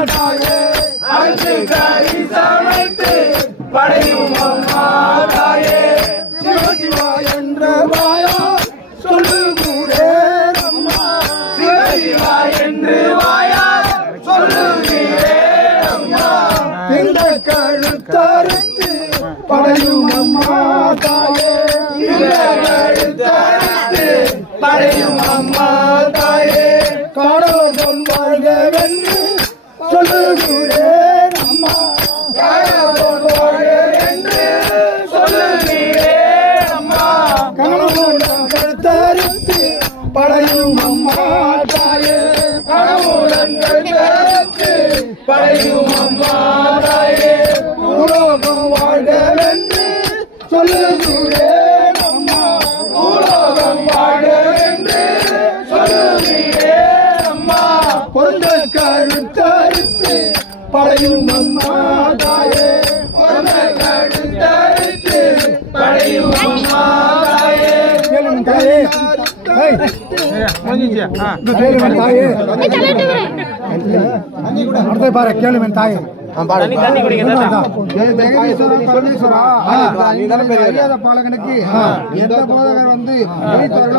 அன்று கறி சமைத்து படையும் அம்மா தாயே சிவசிவா என்ற வாயா சொல்லுகிறே அம்மா சிவசிவா என்று வாயா சொல்லுகிறே அம்மா இந்த கழுத்தறுத்து படையும் அம்மா தாயே இந்த கழுத்தறுத்து படையும் அம்மா தாயே காணவன் வாழ்கவென்று சொல்லுகிறேன் அம்மா என்று சொல்லுகிறேன் அம்மா கணவனுடன் கருத்தறுத்து படையும் அம்மா தாயே கணவனுடன் கருத்தறுத்து படையும் அம்மா தாயே பூலோகம் வாழ்கவென்று சொல்லுகிறேன் அம்மா பூலோகம் வாழ்கவென்று சொல்லுகிறேன் அம்மா பொருந்த கழுத்தறுத்து படையும் அம்மா தாயே பொருந்த கழுத்தறுத்து படையும் அம்மா தாயே பாரு கேளுமன் தாயே பாலகனுக்கு எந்த போதகர் வந்து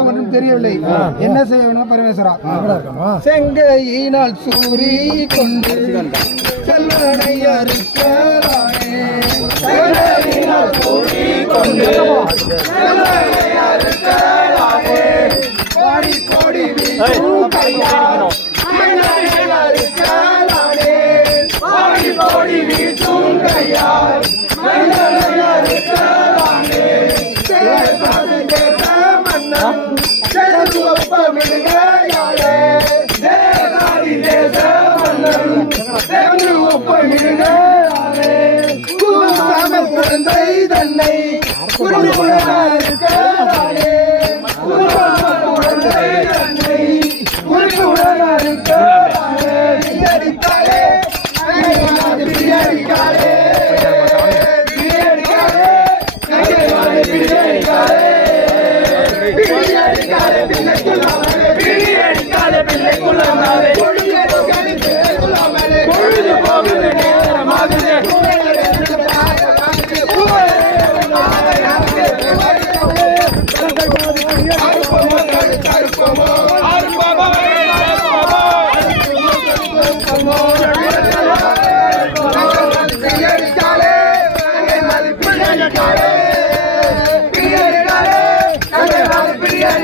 ஒன்றும் தெரியவில்லை என்ன செய்ய வேணும் பரமேஸ்வரா செங்கையினால் சூரி கொண்டு செல்லனை அறுக்கலானே செங்கையினால் சூரி கொண்டு செல்லனை அறுக்கலானே கோடி கோடி வீசும் கையால் அறுக்கலானே கோடி கோடி வீசும் கையால் அறுக்கலானே தேசாதி தேச மன்னம் செல்வப்பமிடுகையாலே தேசாதி தேச மன்னம் செல்வப்பமிடுகையாலே குருசாம குழந்தை தன்னை குருகுணாருக்கலானே